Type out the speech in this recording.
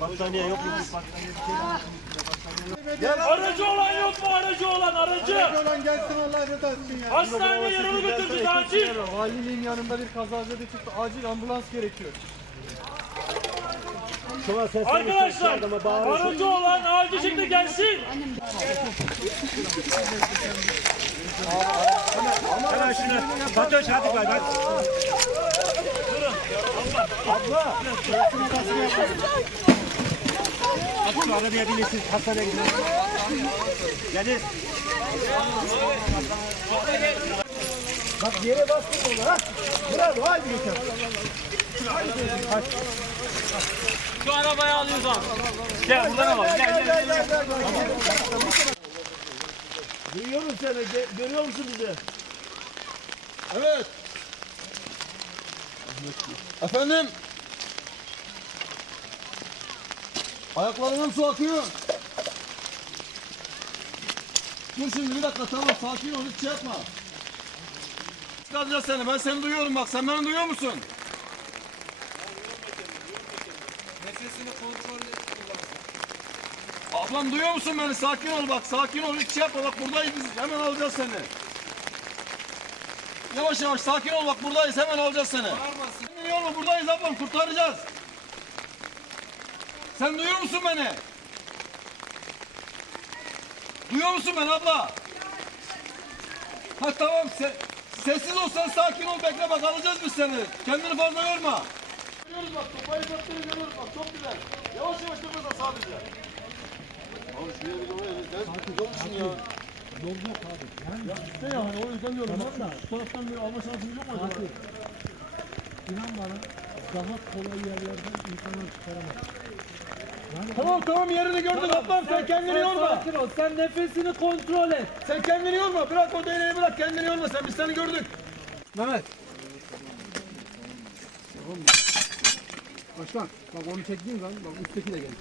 Battaniye yok mu? Aracı olan yok mu aracı olan aracı? Olan gelsin Allah rızası için ya. Hastaneye yaralı götürdük acil. Valiliğin yanında bir kazazede çıktı. Acil ambulans gerekiyor. Arkadaşlar aracı olan acil şekilde gelsin. Şunu. Fatoş hadi bay bay. Abla. Bak şu arabaya binesin. Hastaneye gidelim. Deniz. Bak yere bastın onu ha. Bravo haydi götür. Şu arabayı alıyoruz abi. Gel buradan alalım. Gel gel gel. Duyuyorum seni. Gö- Görüyor musun bizi? Evet. Efendim. Ayaklarından su akıyor. Dur şimdi bir dakika tamam sakin ol hiç şey yapma. Çıkaracağız seni ben seni duyuyorum bak sen beni duyuyor musun? Nefesini kontrol et. Ablam duyuyor musun beni? Sakin ol bak sakin ol hiç şey yapma bak buradayız biz hemen alacağız seni. Yavaş yavaş sakin ol bak buradayız hemen alacağız seni. Sen yorma buradayız ablam kurtaracağız. Sen duyuyor musun beni? Duyuyor musun beni abla? Ha tamam se sessiz ol sen sakin ol bekle bak alacağız biz seni. Kendini fazla yorma. Görüyoruz bak sopayı sattığını görüyoruz bak çok güzel. Yavaş yavaş nefes al sadece. Abi şu yeri görüyoruz. Sakin ol musun ya? Yol yok abi. Ya işte yani o yüzden diyorum. Tamam da. Şu taraftan bir alma şansımız yok mu acaba? İnan bana daha kolay yerlerden insanlar çıkaramaz. Tamam tamam yerini gördük ablam sen kendini yorma. Sakin ol. Sen nefesini kontrol et. Sen kendini yorma. Bırak o değneği bırak kendini yorma sen biz seni gördük. Mehmet. Başkan bak onu çektiğin zaman bak üstteki de gelecek.